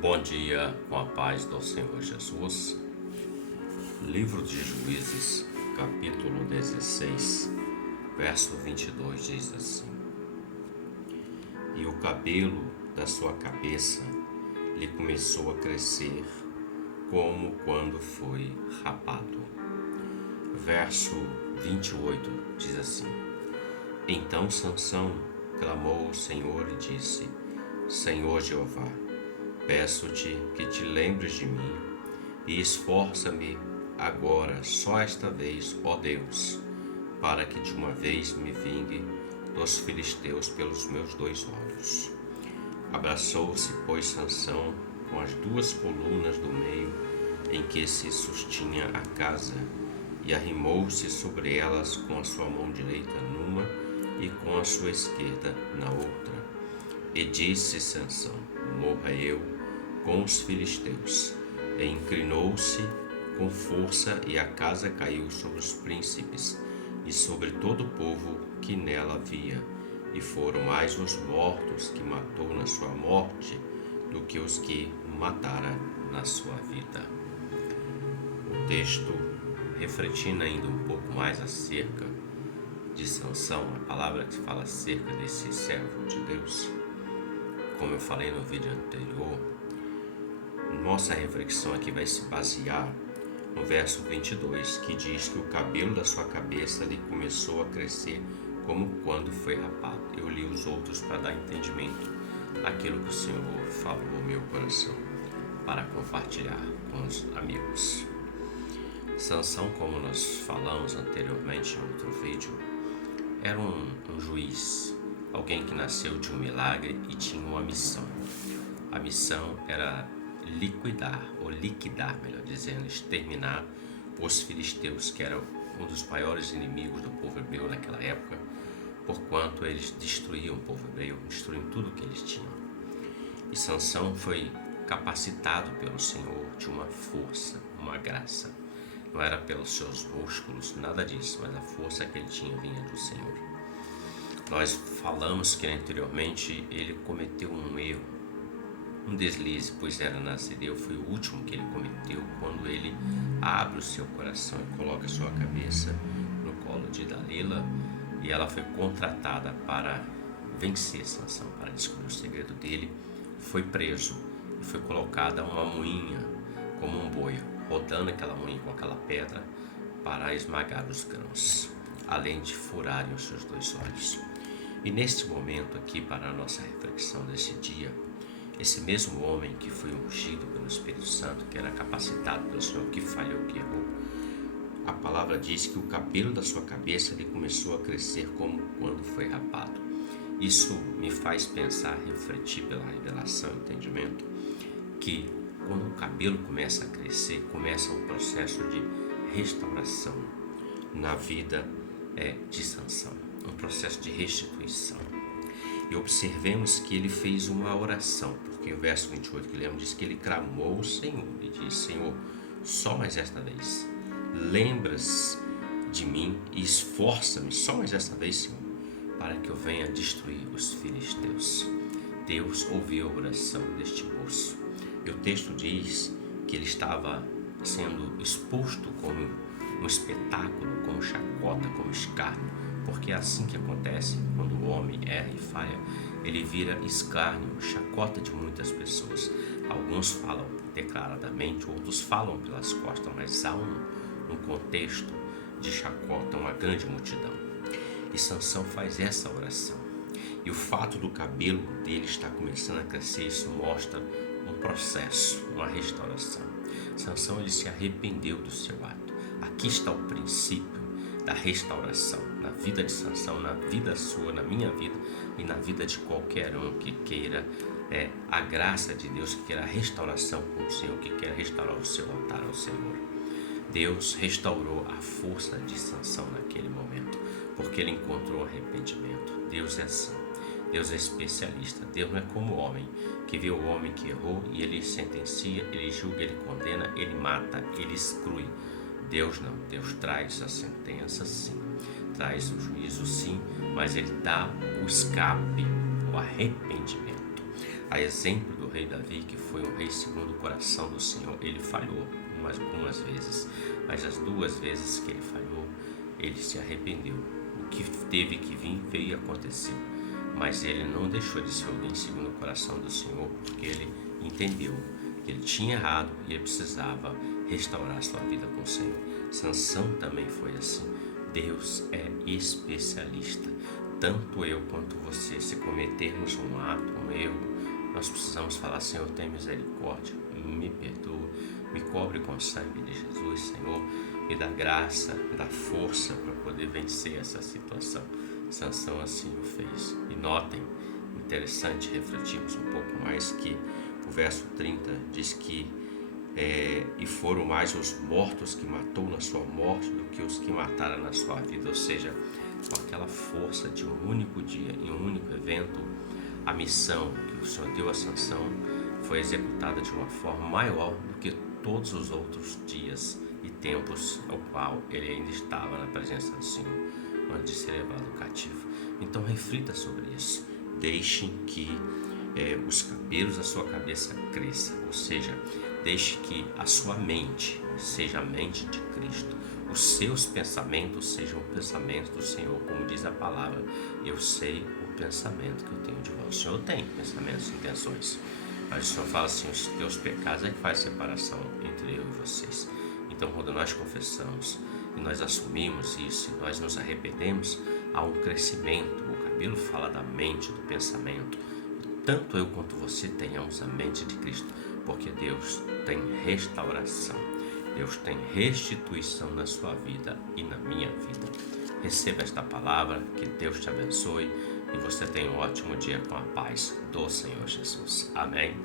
Bom dia, com a paz do Senhor Jesus. Livro de Juízes, capítulo 16, verso 22 diz assim: E o cabelo da sua cabeça lhe começou a crescer, como quando foi rapado. Verso 28 diz assim: Então Sansão clamou ao Senhor e disse: Senhor Jeová, peço-te que te lembres de mim e esforça-me agora, só esta vez, ó Deus, para que de uma vez me vingue dos filisteus pelos meus 2 olhos. Abraçou-se, pois, Sansão com as 2 colunas do meio em que se sustinha a casa e arrimou-se sobre elas com a sua mão direita numa e com a sua esquerda na outra. E disse Sansão: Morra eu com os filisteus. E inclinou-se com força, e a casa caiu sobre os príncipes e sobre todo o povo que nela havia. E foram mais os mortos que matou na sua morte do que os que matara na sua vida. O texto, refletindo ainda um pouco mais acerca de Sansão, a palavra que fala acerca desse servo de Deus, como eu falei no vídeo anterior, nossa reflexão aqui vai se basear no verso 22, que diz que o cabelo da sua cabeça lhe começou a crescer como quando foi rapado. Eu li os outros para dar entendimento àquilo que o Senhor falou ao meu coração, para compartilhar com os amigos. Sansão, como nós falamos anteriormente em outro vídeo, era um juiz, alguém que nasceu de um milagre e tinha uma missão. A missão era liquidar, melhor dizendo, exterminar os filisteus, que eram um dos maiores inimigos do povo hebreu naquela época, porquanto eles destruíam o povo hebreu, destruíam tudo que eles tinham. E Sansão foi capacitado pelo Senhor de uma força, uma graça. Não era pelos seus músculos, nada disso, mas a força que ele tinha vinha do Senhor. Nós falamos que anteriormente ele cometeu um erro, um deslize, pois era nazireu, foi o último que ele cometeu quando ele abre o seu coração e coloca a sua cabeça no colo de Dalila, e ela foi contratada para vencer Sansão, para descobrir o segredo dele. Foi preso e foi colocada uma moinha como um boi, rodando aquela moinha com aquela pedra para esmagar os grãos, além de furarem os seus 2 olhos. E neste momento aqui, para a nossa reflexão desse dia, esse mesmo homem que foi ungido pelo Espírito Santo, que era capacitado pelo Senhor, que falhou, que errou, a palavra diz que o cabelo da sua cabeça lhe começou a crescer como quando foi rapado. Isso me faz pensar, refletir pela revelação e entendimento, que quando o cabelo começa a crescer, começa um processo de restauração na vida de Sansão, um processo de restituição. E observemos que ele fez uma oração, porque o verso 28 que lemos diz que ele clamou ao Senhor e disse: Senhor, só mais esta vez, lembras de mim e esforça-me, só mais esta vez, Senhor, para que eu venha destruir os filisteus. Deus ouviu a oração deste moço. E o texto diz que ele estava sendo exposto como um espetáculo, como chacota, como escárnio, porque é assim que acontece quando o homem erra e falha. Ele vira escárnio, chacota de muitas pessoas. Alguns falam declaradamente, outros falam pelas costas, mas há um contexto de chacota, uma grande multidão. E Sansão faz essa oração. E o fato do cabelo dele estar começando a crescer, isso mostra um processo, uma restauração. Sansão, ele se arrependeu do seu ato. Aqui está o princípio da restauração na vida de Sansão, na vida sua, na minha vida e na vida de qualquer um que queira a graça de Deus, que queira a restauração com o Senhor, que queira restaurar o seu altar ao Senhor. Deus restaurou a força de Sansão naquele momento, porque ele encontrou arrependimento. Deus é assim. Deus é especialista. Deus não é como o homem, que vê o homem que errou e ele sentencia, ele julga, ele condena, ele mata, ele exclui. Deus não. Deus traz a sentença, sim. Traz o juízo, sim, mas ele dá o escape, o arrependimento. A exemplo do rei Davi, que foi um rei segundo o coração do Senhor, ele falhou algumas vezes, mas as 2 vezes que ele falhou, ele se arrependeu. O que teve que vir, veio e aconteceu. Mas ele não deixou de ser alguém segundo o coração do Senhor, porque ele entendeu que ele tinha errado e ele precisava restaurar sua vida com o Senhor. Sansão também foi assim. Deus é especialista. Tanto eu quanto você, se cometermos um ato, um erro, nós precisamos falar: Senhor, tem misericórdia, me perdoa, me cobre com o sangue de Jesus, Senhor, me dá graça, me dá força para poder vencer essa situação. Sansão assim o fez. E notem, interessante refletirmos um pouco mais, que o verso 30 diz que e foram mais os mortos que matou na sua morte do que os que mataram na sua vida. Ou seja, com aquela força de um único dia, em um único evento, a missão que o Senhor deu a Sansão foi executada de uma forma maior do que todos os outros dias e tempos ao qual ele ainda estava na presença do Senhor, antes de ser levado cativo. Então reflita sobre isso. Deixe que os cabelos da sua cabeça cresçam, ou seja, deixe que a sua mente seja a mente de Cristo, os seus pensamentos sejam o pensamento do Senhor, como diz a palavra: eu sei o pensamento que eu tenho de vós. O Senhor tem pensamentos e intenções, mas o Senhor fala assim: os teus pecados é que faz separação entre eu e vocês. Então, quando nós confessamos e nós assumimos isso e nós nos arrependemos, há um crescimento. O cabelo fala da mente, do pensamento. Tanto eu quanto você tenhamos a mente de Cristo, porque Deus tem restauração, Deus tem restituição na sua vida e na minha vida. Receba esta palavra, que Deus te abençoe e você tenha um ótimo dia com a paz do Senhor Jesus. Amém.